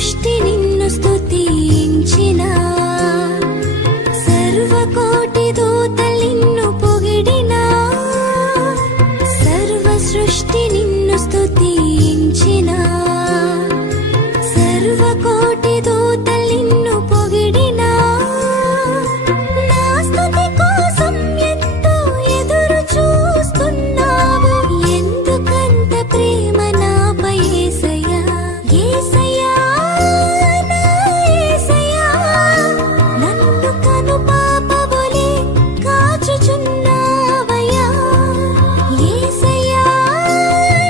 సృష్టి నిన్ను స్తుతించిన సర్వకోటి దూతలు నిన్ను పొగిడినా సర్వ సృష్టి నిన్ను స్తుతించిన సర్వకోటి దూతలు నిన్ను పొగిడినా నా స్తుతి కోసం ఎంతో ఎదురు చూస్తున్నావు ఎందుకంత ప్రేమ నాపై యేసయ్యా యేసయ్యా నా యేసయ్యా నన్ను కనుపాపవలె కాచుచున్నావయ్యా యేసయ్యా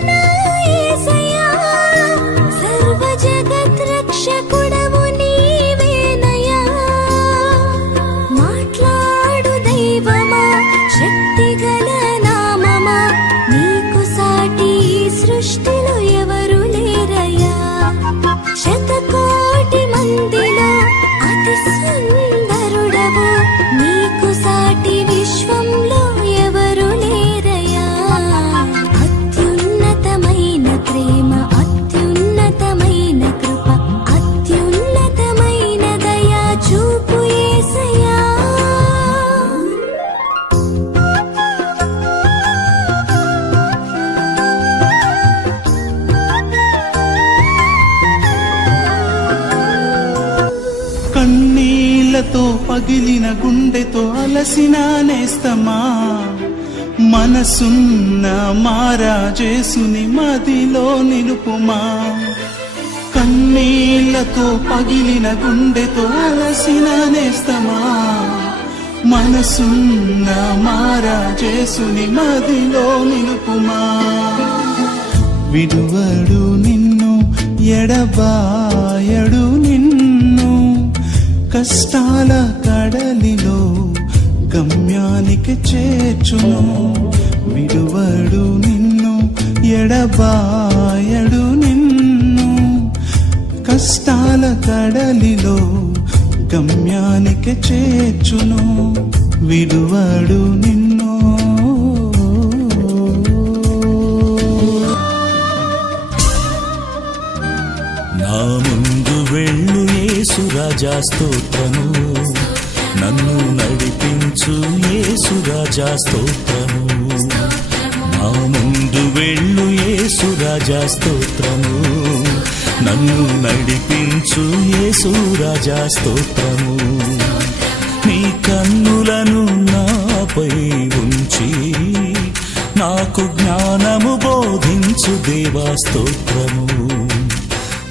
నా యేసయ్యా సర్వ జగత్ రక్షకుడవు నీవేనయ్యా మాట్లాడు దైవమా శక్తిగల నామమా నీకు సాటి సృష్టిలో ఎవరు లేరయ్యా శతకోటి మందిలో అతి సుందరుడవు నీకు సాటి విశ్వంలో ఎవరు లేరయ్యా అత్యున్నతమైన ప్రేమ అత్యున్నతమైన కృప అత్యున్నతమైన దయా చూపు యేసయ్యా కన్నీళ్లతో పగిలిన గుండెతో అలసిన నేస్తమా మనసున్న మారాజేసుని మదిలో నిలుపుమా కన్నీళ్లతో పగిలిన గుండెతో అలసిన నేస్తమా మనసున్న మారాజేసుని మదిలో నిలుపుమా విడువడు నిన్ను ఎడబాయడు నిన్ను కష్టాల కడలిలో గమ్యానికి చేర్చును విడువడు నిన్ను ఎడబాయడు నిన్ను కష్టాల కడలిలో గమ్యానికి చేర్చును విడువడు నిన్ను నా ముందు వెళ్ళు యేసు రాజా స్తోత్రము నన్ను నడిపించు యేసు రాజా స్తోత్రము నా ముందు వెళ్ళు యేసు రాజా స్తోత్రము నన్ను నడిపించు యేసు రాజా స్తోత్రము నీ కన్నులను నాపై ఉంచి నాకు జ్ఞానము బోధించు దేవా స్తోత్రము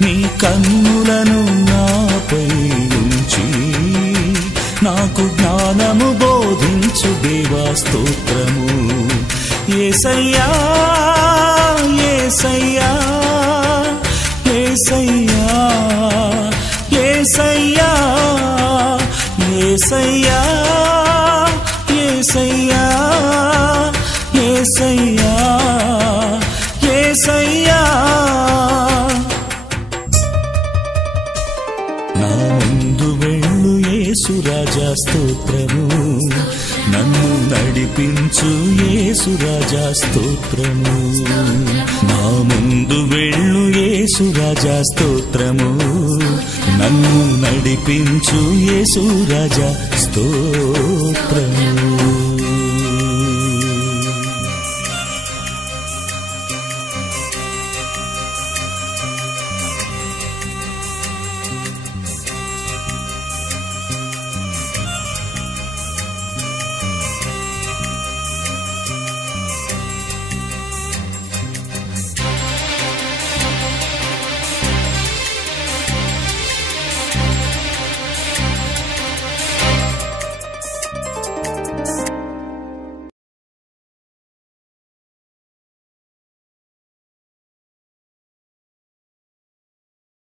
నీ కన్నులను నాపై ఉంచి నాకు జ్ఞానము బోధించు దేవా స్తోత్రము యేసయ్యా యేసయ్యా యేసయ్యా యేసయ్యా యేసయ్యా యేసయ్యా యేసయ్యా యేసయ్యా నా ముందు వెళ్ళు యేసు రాజా స్తోత్రము నన్ను నడిపించు యేసు రాజా స్తోత్రము నా ముందు వెళ్ళు యేసు రాజా స్తోత్రము నన్ను నడిపించు యేసు రాజా స్తోత్రము